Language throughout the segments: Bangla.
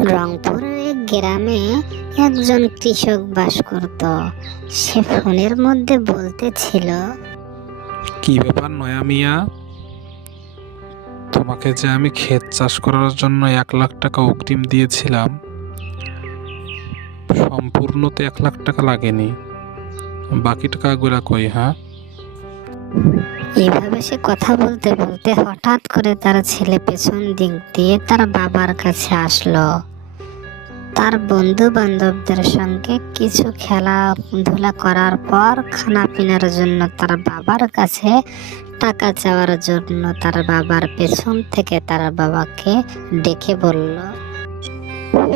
রংপুরের এক গ্রামে একজন কৃষক বাস করত। সে ফোনের মধ্যে বলতেছিল কি ব্যাপার নয়া মিয়া? তোমাকে যে আমি ক্ষেত চাষ করার জন্য এক লাখ টাকা অগ্রিম দিয়েছিলাম সম্পূর্ণ তো এক লাখ টাকা লাগেনি। বাকি টাকাগুলা কই হ্যাঁ? এইভাবে সে কথা বলতে বলতে হঠাৎ করে তার ছেলে পেছন দিক দিয়ে তার বাবার কাছে আসলো। তার বন্ধু বান্ধবদের সঙ্গে কিছু খেলাধুলা করার পর খানা পিনার জন্য তার বাবার কাছে টাকা চাওয়ার জন্য তার বাবার পেছন থেকে তার বাবাকে ডেকে বলল,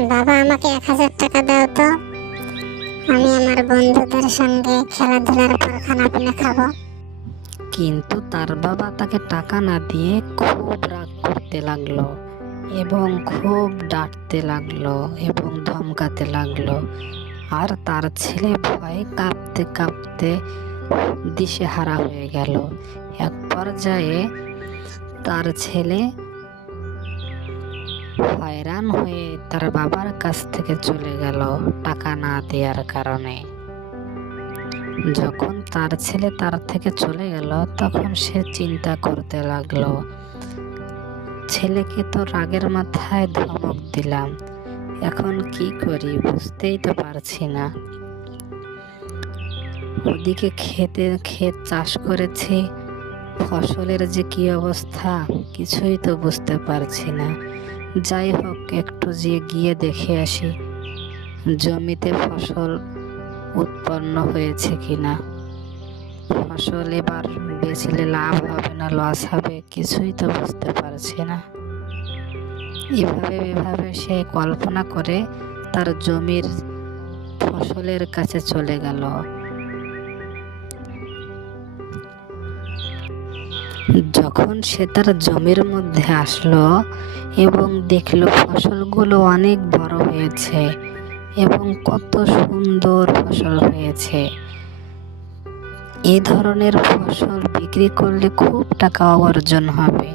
বাবা, আমাকে এক হাজার টাকা দাও তো। আমি আমার বন্ধুদের সঙ্গে খেলাধুলার পর খানা পিনা খাব। কিন্তু তার বাবা তাকে টাকা না দিয়ে খুব রাগ করতে লাগল এবং খুব ডাঁটতে লাগল এবং ধমকাতে লাগল। আর তার ছেলে ভয়ে কাঁপতে কাঁপতে দিশেহারা হয়ে গেল। এক পর্যায়ে তার ছেলে হয়রান হয়ে তার বাবার কাছ থেকে চলে গেল টাকা না দেওয়ার কারণে। যখন তার ছেলে তার থেকে চলে গেল, তখন সে চিন্তা করতে লাগল। ছেলেকে তো রাগের মাথায় ধমক দিলাম, এখন কি করি বুঝতেই তো পারছি না। ওদিকে খেতে, ক্ষেত চাষ করেছি, ফসলের যে কি অবস্থা কিছুই তো বুঝতে পারছি না। যাই হোক, একটু যে গিয়ে দেখে আসি, জমিতে ফসল উৎপন্ন হয়েছে কিনা? ফসল এবার বেচলে লাভ হবে না, লস হবে, কিছুই তো বুঝতে পারছি না। এভাবে এভাবে সে কল্পনা করে তার জমির ফসলের কাছে চলে গেল। যখন সে তার জমির মধ্যে আসলো এবং দেখল ফসলগুলো অনেক বড় হয়েছে এবং কত সুন্দর ফসল হয়েছে। এ ধরনের ফসল বিক্রি করলে খুব টাকা অর্জন হবে।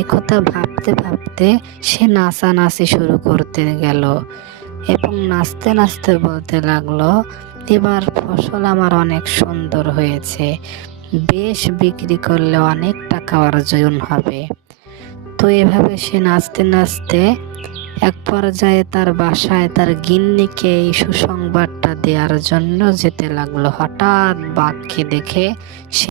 একথা ভাবতে ভাবতে সে নাচানাচি শুরু করতে গেল এবং নাচতে নাচতে বলতে লাগল, এবার ফসল আমার অনেক সুন্দর হয়েছে। বেশ বিক্রি করলে অনেক টাকা অর্জন হবে। তো এভাবে সে নাচতে নাচতে এক পর্যায়ে তার বাসায় তার গিন্নিকে এই সুসংবাদটা দেওয়ার জন্য যেতে লাগল। হঠাৎ বাঘকে দেখে সে